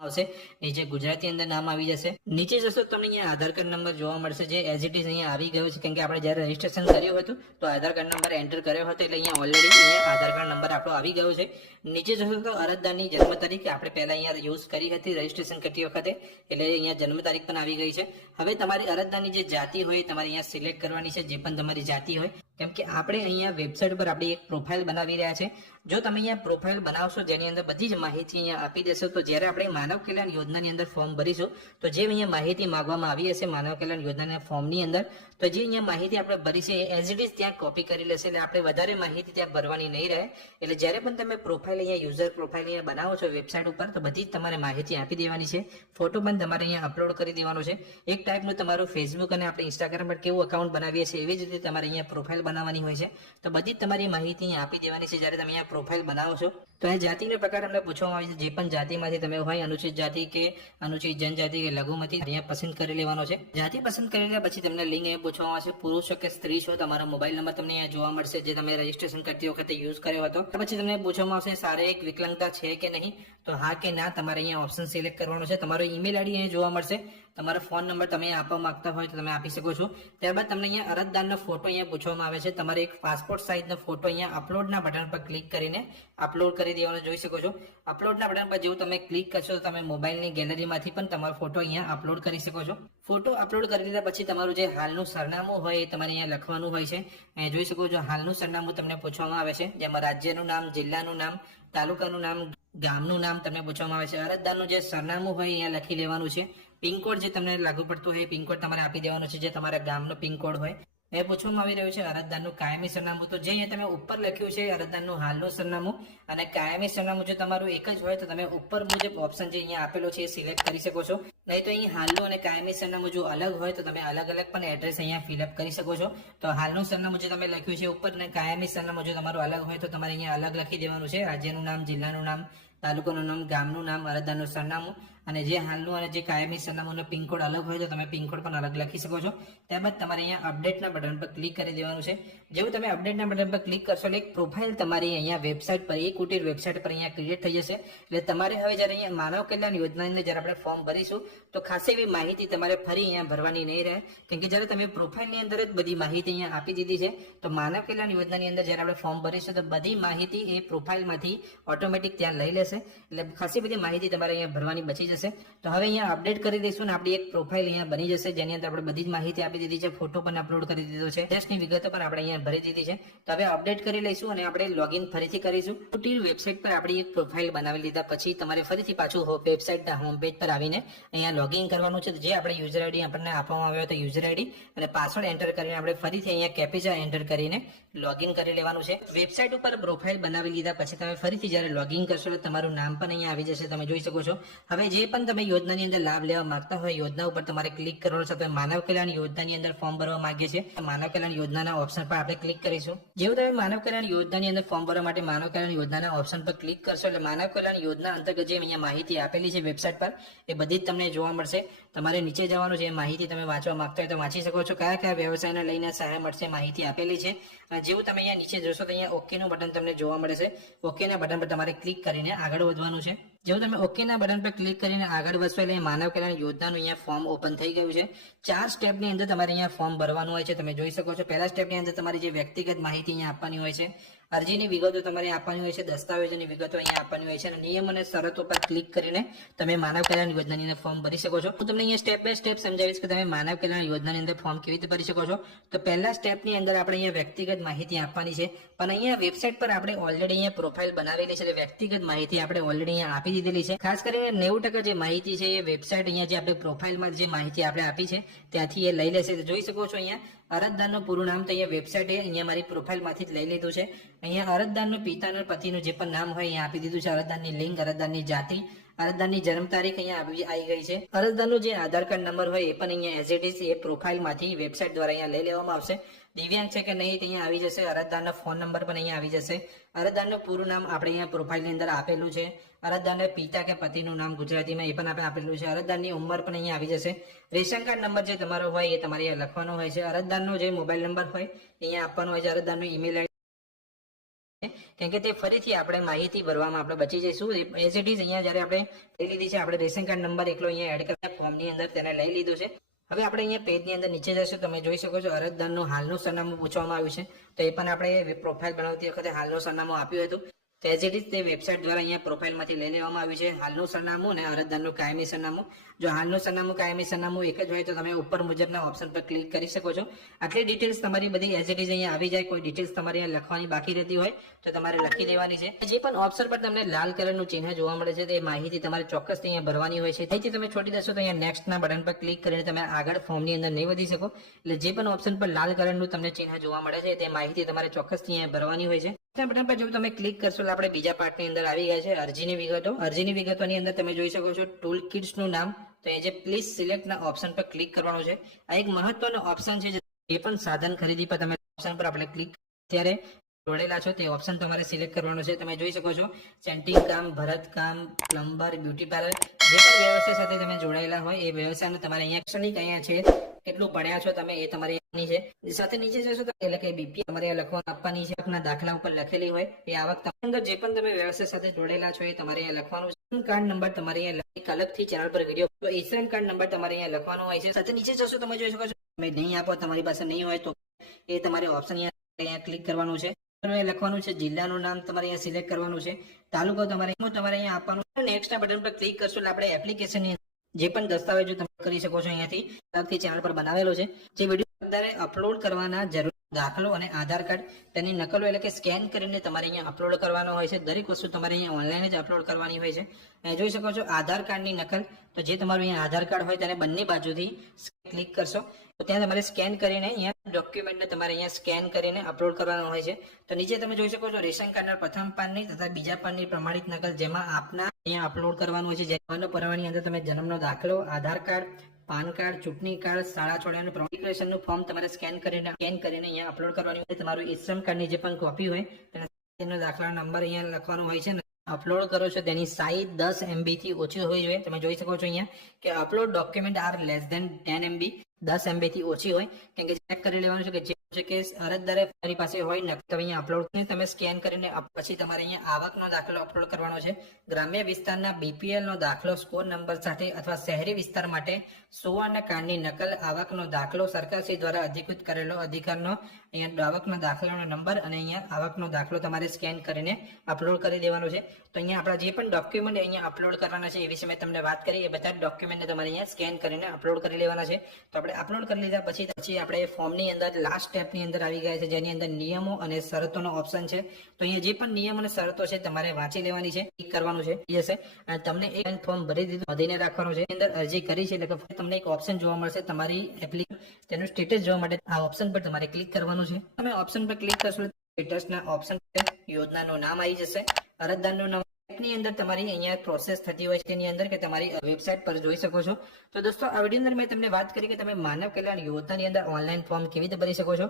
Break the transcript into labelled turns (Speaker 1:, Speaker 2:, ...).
Speaker 1: આવશે. નીચે ગુજરાતી અંદર નામ આવી જશે. નીચે જશો તમને અહીંયા આધાર કાર્ડ નંબર જોવા મળશે જે એઝ ઇટ ઇઝ અહીંયા આવી ગયો છે. કેમ કે આપણે જ્યારે રજીસ્ટ્રેશન કર્યું હતું, તો આધાર કાર્ડ નંબર એન્ટર કર્યો હતો એટલે અહીંયા ઓલરેડી આધાર કાર્ડ નંબર આપણો આવી ગયો છે. નીચે જશો તો અરજદારની જન્મ તારીખ, આપણે પહેલા અહીંયા યુઝ કરી હતી રજીસ્ટ્રેશન કરતી વખતે, એટલે અહીંયા જન્મ તારીખ પણ આવી ગઈ છે. હવે તમારી અરજદારની જે જાતિ હોય તમારે અહીંયા સિલેક્ટ કરવાની છે, જે પણ તમારી જાતિ હોય. કેમ કે આપણે અહીંયા વેબસાઇટ પર આપણી એક પ્રોફાઇલ બનાવી રહ્યા છે. જો તમે અહીંયા પ્રોફાઇલ બનાવશો, જેની અંદર બધી જ માહિતી અહીંયા આપી દેશો, તો જ્યારે આપણે માનવ કલ્યાણ યોજનાની અંદર ફોર્મ ભરીશું, તો જે અહીંયા માહિતી માગવામાં આવી હશે માનવ કલ્યાણ યોજનાના ફોર્મની અંદર, તો જે અહીંયા માહિતી આપણે ભરીશે એઝ ઇટ ઇઝ ત્યાં કોપી કરી લેશે એટલે આપણે વધારે માહિતી ત્યાં ભરવાની નહીં રહે. એટલે જ્યારે પણ તમે પ્રોફાઇલ અહીંયા યુઝર પ્રોફાઇલ અહીંયા બનાવો છો વેબસાઇટ ઉપર, તો બધી જ તમારે માહિતી આપી દેવાની છે. ફોટો પણ તમારે અહીંયા અપલોડ કરી દેવાનો છે. એક ટાઈપનું તમારું ફેસબુક અને આપણે ઇન્સ્ટાગ્રામ પર કેવું અકાઉન્ટ બનાવીએ છીએ, એવી જ રીતે તમારે અહીંયા પ્રોફાઇલ બનાવવાની હોય છે. તો બધી જ તમારી માહિતી આપી દેવાની છે. જ્યારે તમે અહીંયા પ્રોફાઇલ બનાવો છો, તો અહીંયા જાતિનો પ્રકાર અમને પૂછવામાં આવે છે. જે પણ જાતિમાંથી તમે હોય અનુસૂચિત જાતિ કે અનુસૂચિત જનજાતિ કે લઘુમતી, અહીંયા પસંદ કરી લેવાનો છે. જાતિ પસંદ કરી લે પછી તમને લિંક અહીંયા પૂછવામાં આવશે. પુરુષ કે સ્ત્રી છો, તમારો મોબાઈલ નંબર તમને અહીંયા જોવા મળશે. જે તમે રજીસ્ટ્રેશન કરતી વખતે યુઝ કર્યો હતો. પછી તમને પૂછવામાં આવશે શારીરિક વિકલાંગતા છે કે નહીં? તો હા કે ના, તમારે અહીંયા ઓપ્શન સિલેક્ટ કરવાનો છે. તમારો ઈમેલ આઈડી અહીંયા જોવા મળશે. તમારો ફોન નંબર તમે આપવા માંગતા હોય તો તમે આપી શકો છો. ત્યારબાદ તમને અહીંયા અરજદારનો ફોટો અહીંયા પૂછવામાં આવે છે. તમારે એક પાસપોર્ટ સાઇઝનો ફોટો અહીંયા અપલોડના બટન પર ક્લિક કરીને અપલોડ કરી દેવાનો જોઈ શકો છો. અપલોડના બટન પર જેવું તમે ક્લિક કરશો તો તમે મોબાઈલની ગેલેરીમાંથી પણ તમારો ફોટો અહીંયા અપલોડ કરી શકો છો. ફોટો અપલોડ કરી દીધા પછી તમારું જે હાલનું સરનામું હોય એ તમારે અહીંયા લખવાનું હોય છે. અહીંયા જોઈ શકો છો હાલનું સરનામું તમને પૂછવામાં આવે છે. જેમાં રાજ્યનું નામ, જિલ્લાનું નામ, તાલુકાનું નામ, ગામનું નામ તમને પૂછવામાં આવે છે. અરજદારનું જે સરનામું હોય અહીંયા લખી લેવાનું છે. પિનકોડ જે તમને લાગુ પડતું હોય પિનકોડ તમારે આપી દેવાનો છે, જે તમારા ગામનો પિનકોડ હોય. એ પૂછવામાં આવી રહ્યું છે, અરજદારનું કાયમી સરનામું. તો જે અહીંયા તમે ઉપર લખ્યું છે, અરજદારનું હાલનું સરનામું અને કાયમી સરનામું જો તમારું એક જ હોય તો તમે ઉપર મુજબ ઓપ્શન જે અહીંયા આપેલો છે એ સિલેક્ટ કરી શકો છો. નહીં તો અહીં હાલનું અને કાયમી સરનામું જો અલગ હોય તો તમે અલગ અલગ પણ એડ્રેસ અહીંયા ફિલઅપ કરી શકો છો. તો હાલનું સરનામું જે તમે લખ્યું છે ઉપર અને કાયમી સરનામું જો તમારું અલગ હોય તો તમારે અહીંયા અલગ લખી દેવાનું છે. રાજ્યનું નામ, જિલ્લાનું નામ, તાલુકાનું નામ, ગામનું નામ, અરજદારનું સરનામું અને જે હાલનું અને જે કાયમી સરનામાનો પિનકોડ અલગ હોય તો તમે પિનકોડ પણ અલગ લખી શકો છો. ત્યારબાદ તમારે અહીંયા અપડેટના બટન પર ક્લિક કરી દેવાનું છે. જેવું તમે અપડેટના બટન પર ક્લિક કરશો એટલે એક પ્રોફાઇલ તમારી અહીંયા વેબસાઇટ પર, એક કુટીર વેબસાઇટ પર અહીંયા ક્રિએટ થઈ જશે. એટલે તમારે હવે જ્યારે અહીંયા માનવ કલ્યાણ યોજનાની જ્યારે આપણે ફોર્મ ભરીશું, તો ખાસ એવી માહિતી તમારે ફરી અહીંયા ભરવાની નહીં રહે. કેમ કે જ્યારે તમે પ્રોફાઇલની અંદર જ બધી માહિતી અહીંયા આપી દીધી છે, તો માનવ કલ્યાણ યોજનાની અંદર જ્યારે આપણે ફોર્મ ભરીશું, તો બધી માહિતી એ પ્રોફાઇલમાંથી ઓટોમેટિક ત્યાં લઈ લેશે. એટલે ખાસી બધી માહિતી તમારે અહીંયા ભરવાની બચી જશે. તો હવે અહીંયા અપડેટ કરી દઈશું ને આપણી એક પ્રોફાઇલ અહીંયા બની જશે, જેની અંદર આપણે બધી જ માહિતી આપી દીધી છે. ફોટો પણ અપલોડ કરી દીધો છે. ટેસ્ટની વિગતો પણ આપણે અહીંયા ભરી દીધી છે. તો હવે અપડેટ કરી લઈશું અને આપણે લોગિન ફરીથી કરીશું. કુટીર વેબસાઇટ પર આપણી એક પ્રોફાઇલ બનાવી લીધા. પછી તમારે ફરીથી પાછું વેબસાઇટના હોમ પેજ પર આવીને અહીંયા લોગિન કરવાનું છે. જે આપણે યુઝર આઈડી આપણને આપવામાં આવ્યો હતો યુઝર આઈડી અને પાસવર્ડ એન્ટર કરીને આપણે ફરીથી અહીંયા કેપેજા એન્ટર કરીને લોગિન કરી લેવાનું છે. વેબસાઇટ ઉપર પ્રોફાઇલ બનાવી લીધા. પછી તમે ફરીથી જ્યારે લોગિન કરશો, તમારું નામ પણ અહીંયા આવી જશે. તમે જોઈ શકો છો. હવે જે પણ તમે યોજનાની અંદર લાભ લેવા માંગતા હોય, યોજના ઉપર તમારે ક્લિક કરવાનું છે, તો માનવ કલ્યાણ યોજનાની અંદર ફોર્મ ભરવા માંગીએ છીએ માનવ કલ્યાણ યોજનાના ઓપ્શન પર આપણે ક્લિક કરીશું. જેવું તમે માનવ કલ્યાણ યોજનાની અંદર ફોર્મ ભરવા માટે માનવ કલ્યાણ યોજનાના ઓપ્શન પર ક્લિક કરશો, એટલે માનવ કલ્યાણ યોજના અંતર્ગત જે અહીંયા માહિતી આપેલી છે વેબસાઇટ પર, એ બધી જ તમને જોવા મળશે. તમારે નીચે જવાનું છે, એ માહિતી તમે વાંચવા માંગતા હોય તો વાંચી શકો છો. કયા કયા વ્યવસાયને લઈને સહાય મળશે માહિતી આપેલી છે. જેવું તમે અહીંયા નીચે જોશો તો અહીંયા ઓકેનું બટન તમને જોવા મળે છે ઓકેના બટન પર તમારે ક્લિક કરીને આગળ વધવાનું છે. જેવું તમે ઓકેના બટન પર ક્લિક કરીને આગળ વધશો એટલે માનવ કલ્યાણ યોજનાનું અહીંયા ફોર્મ ઓપન થઈ ગયું છે. ચાર સ્ટેપની અંદર તમારે અહીંયા ફોર્મ ભરવાનું હોય છે. તમે જોઈ શકો છો. પહેલા સ્ટેપની અંદર તમારી જે વ્યક્તિગત માહિતી અહીંયા આપવાની હોય છે. અરજીની વિગતો તમારે આપવાની હોય છે, દસ્તાવેજોની વિગતો અહીંયા આપવાની હોય છે અને નિયમ અને શરતો પર ક્લિક કરીને તમે માનવ કલ્યાણ યોજનાની અંદર ફોર્મ ભરી શકો છો. હું તમને અહીંયા સ્ટેપ બાય સ્ટેપ સમજાવીશ કે તમે માનવ કલ્યાણ યોજનાની અંદર ફોર્મ કેવી રીતે ભરી શકો છો. તો પહેલા સ્ટેપની અંદર આપણે અહીંયા વ્યક્તિગત માહિતી આપવાની છે. પણ અહીંયા વેબસાઇટ પર આપણે ઓલરેડી અહીંયા પ્રોફાઇલ બનાવેલી છે એટલે વ્યક્તિગત માહિતી આપણે ઓલરેડી અહીંયા આપી દીધેલી છે. ખાસ કરીને નેવું ટકા જે માહિતી છે એ વેબસાઇટ અહીંયા જે આપણે પ્રોફાઇલમાં જે માહિતી આપણે આપી છે, ત્યાંથી એ લઈ લેશે. જોઈ શકો છો અહીંયા અરજદારનું પૂરું નામ તો અહીંયા વેબસાઇટે અહીંયા મારી પ્રોફાઇલમાંથી જ લઈ લીધું છે. અહીંયા અરજદારનું પિતાનું પતિનું જે પણ નામ હોય અહીંયા આપી દીધું છે. અરજદારની લિંગ, અરજદારની જાતિ, અરજદારની જન્મ તારીખ અહીંયા આવી આવી ગઈ છે. અરજદારનો જે આધાર કાર્ડ નંબર હોય એ પણ અહીંયા એઝ ઇટ ઇઝ એ પ્રોફાઇલમાંથી વેબસાઇટ દ્વારા અહીંયા લઈ લેવામાં આવશે. દિવ્યાંગ છે કે નહીં, તે અહીંયા આવી જશે. અરજદારનો ફોન નંબર પણ અહીંયા આવી જશે. અરજદારનું પૂરું નામ આપણે અહીંયા પ્રોફાઇલની અંદર આપેલું છે. અરજદારને પિતા કે પતિનું નામ ગુજરાતીમાં એ પણ આપણે આપેલું છે. અરજદારની ઉંમર પણ અહીંયા આવી જશે. રેશન કાર્ડ નંબર જે તમારો હોય એ તમારે અહીંયા લખવાનો હોય છે. અરજદારનો જે મોબાઈલ નંબર હોય અહીંયા આપવાનો હોય છે. અરજદારનો ઈમેલ કેમ કે તે ફરીથી આપણે માહિતી ભરવામાં આપણે બચી જઈશું. એઝ ઇટ અહીંયા જ્યારે આપણે લઈ લીધી છે, આપણે રેશન કાર્ડ નંબર એકલો અહીંયા એડ કર્યા, ફોર્મની અંદર તેને લઈ લીધો છે. હવે આપણે અહીંયા પેજની અંદર નીચે જશું તમે જોઈ શકો છો અરજદારનું હાલનું સરનામું પૂછવામાં આવ્યું છે. તો એ પણ આપણે પ્રોફાઇલ બનાવતી વખતે હાલનું સરનામું આપ્યું હતું. તો એઝ ઇટ ઇઝ તે વેબસાઇટ દ્વારા અહીંયા પ્રોફાઇલમાંથી લઈ લેવામાં આવ્યું છે. હાલનું સરનામું અને અરજદારનું કાયમી સરનામું. જો હાલનું સરનામું કાયમી સરનામું એક જ હોય તો તમે ઉપર મુજબના ઓપ્શન પર ક્લિક કરી શકો છો. આટલી ડિટેલ્સ તમારી બધી એઝ ઇટ ઇઝ અહીંયા આવી જાય. કોઈ ડિટેલ્સ તમારે અહીંયા લખવાની બાકી રહેતી હોય તો તમારે લખી દેવાની છે. જે પણ ઓપ્શન પર તમને લાલ કલરનું ચિહ્ન જોવા મળે છે તે માહિતી તમારે ચોક્કસ અહીંયા ભરવાની હોય છે. અહીંથી તમે છોડી દેશો તો અહીંયા નેક્સ્ટના બટન પર ક્લિક કરીને તમે આગળ ફોર્મની અંદર નહીં વધી શકો. એટલે જે પણ ઓપ્શન પર લાલ કલરનું તમને ચિહ્ન જોવા મળે છે તે માહિતી તમારે ચોક્કસ અહીંયા ભરવાની હોય છે. જો તમે ક્લિક કરશો એટલે આપણે બીજા પાર્ટની અંદર આવી ગયા છે, અરજીની વિગતો. અરજીની વિગતોની અંદર તમે જોઈ શકો છો ટૂલ કિટ્સનું નામ. તો એ જે પ્લીઝ સિલેક્ટના ઓપ્શન પર ક્લિક કરવાનું છે. આ એક મહત્વનો ઓપ્શન છે, જે પણ સાધન ખરીદી પર તમે ઓપ્શન પર આપણે ક્લિક ત્યારે જોડેલા છો, તે ઓપ્શન તમારે સિલેક્ટ કરવાનું છે. તમે જોઈ શકો છો સેન્ટિંગ કામ ભરતકામ પ્લમ્બર બ્યુટી પાર્લર જે પણ વ્યવસાય સાથે તમે જોડાયેલા હોય, એ વ્યવસાયને તમારે અહીંયા ક્ષણિક અહીંયા છે. કેટલું ભણ્યા છો તમે એ તમારે છે. સાથે નીચે જશો તો એટલે કે બીપી તમારે અહીંયા લખવાનું આપવાની છે. આપના દાખલા ઉપર લખેલી હોય એ આવક અંદર જે પણ તમે વ્યવસાય સાથે જોડેલા છો એ તમારે અહીંયા લખવાનું છે. કાર્ડ નંબર તમારે અહીંયા અલગથી ચેનલ પર વીડિયો તો એશિયન કાર્ડ નંબર તમારે અહીંયા લખવાનો હોય છે. સાથે નીચે જશો તમે જોઈ શકો છો. તમે નહીં આપો, તમારી પાસે નહીં હોય તો એ તમારે ઓપ્શન અહીંયા ક્લિક કરવાનું છે. લખવાનું છે. જિલ્લાનું નામ તમારે અહીંયા સિલેક્ટ કરવાનું છે. તાલુકો તમારે તમારે અહીંયા આપવાનું છે. નેક્સ્ટ બટન પર ક્લિક કરશો એટલે આપણે એપ્લિકેશનની જે પણ દસ્તાવેજો તમે કરી શકો છો અહીંયાથી અલગથી ચેનલ પર બનાવેલો છે. જે વીડિયો અત્યારે અપલોડ કરવાના જરૂર દાખલો અને આધાર કાર્ડ તેની નકલો એટલે કે સ્કેન કરીને તમારે અહીંયા અપલોડ કરવાનો હોય છે. દરેક વસ્તુ તમારે અહીંયા ઓનલાઈન જ અપલોડ કરવાની હોય છે. અહીંયા જોઈ શકો છો આધાર કાર્ડની નકલ, તો જે તમારું અહીંયા આધાર કાર્ડ હોય તેને બંને બાજુથી ક્લિક કરશો. તો ત્યાં તમારે સ્કેન કરીને અહીંયા ડોક્યુમેન્ટને તમારે અહીંયા સ્કેન કરીને અપલોડ કરવાનો હોય છે. તો નીચે તમે જોઈ શકો છો રેશન કાર્ડના પ્રથમ પાનની તથા બીજા પાનની પ્રમાણિત નકલ, જેમાં આપના અહીંયા અપલોડ કરવાનું હોય છે. જેમાં પરવાની અંદર તમે જન્મનો દાખલો, આધાર કાર્ડ પાન કાર્ડ, ચૂંટણી કાર્ડ, શાળા છોડ્યાનું પ્રોમિગ્રેશનનું ફોર્મ તમારે સ્કેન કરીને સ્કેન કરીને અહીંયા અપલોડ કરવાની હોય. તમારું ઈશ્રમ કાર્ડની જે પણ કોપી હોય, તેનો દાખલા નંબર અહીંયા લખવાનો હોય છે. અપલોડ કરો છો, તેની સાઈઝ દસ એમબી થી ઓછી હોવી જોઈએ. તમે જોઈ શકો છો અહીંયા કે upload document are less than ten MB દસ એમબી થી ઓછી હોય. કેમ કે ચેક કરી લેવાનું છે કે જે છે કે અરજદારે તમારી પાસે હોય ને તો અહીંયા અપલોડ તમે સ્કેન કરીને પછી તમારે અહીંયા આવકનો દાખલો અપલોડ કરવાનો છે. ગ્રામ્ય વિસ્તારના બીપીએલ નો દાખલો સ્કોર નંબર સાથે અથવા શહેરી વિસ્તાર માટે સુવર્ણ કાર્ડની નકલ આવકનો દાખલો સરકારશ્રી દ્વારા અધિકૃત કરેલો અધિકારનો. અહીંયા આવકનો દાખલાનો નંબર અને અહીંયા આવકનો દાખલો તમારે સ્કેન કરીને અપલોડ કરી દેવાનો છે. તો અહીંયા આપણા જે પણ ડોક્યુમેન્ટ અહીંયા અપલોડ કરવાના છે એ વિશે મેં તમને વાત કરી. એ બધા ડોક્યુમેન્ટને તમારે અહીંયા સ્કેન કરીને અપલોડ કરી લેવાના છે. તો આપણે અપલોડ કરી લીધા પછી પછી આપણે ફોર્મની અંદર લાસ્ટ સ્ટેપની અંદર આવી ગયા છે, જેની અંદર નિયમો અને શરતોનો ઓપ્શન છે. તો અહીંયા જે પણ નિયમ અને શરતો છે તમારે વાંચી લેવાની છે કરવાનું છે. યસ અને તમને એક ફોર્મ ભરી દીધું, વધીને રાખવાનું છે. અંદર અરજી કરી છે, એટલે તમને એક ઓપ્શન જોવા મળશે. તમારી એપ્લિક તેનું સ્ટેટસ જોવા માટે આ ઓપ્શન પર તમારે ક્લિક કરવાનું છે. તમે ઓપ્શન પર ક્લિક કરશો સ્ટેટસના ઓપ્શન યોજનાનું નામ આવી જશે. અરજદારનું નામ એપની અંદર તમારી અહીંયા પ્રોસેસ થતી હોય છે. તેની અંદર કે તમારી વેબસાઇટ પર જોઈ શકો છો. તો દોસ્તો, આ વીડિયો અંદર મેં તમને વાત કરી કે તમે માનવ કલ્યાણ યોજનાની અંદર ઓનલાઈન ફોર્મ કેવી રીતે ભરી શકો છો.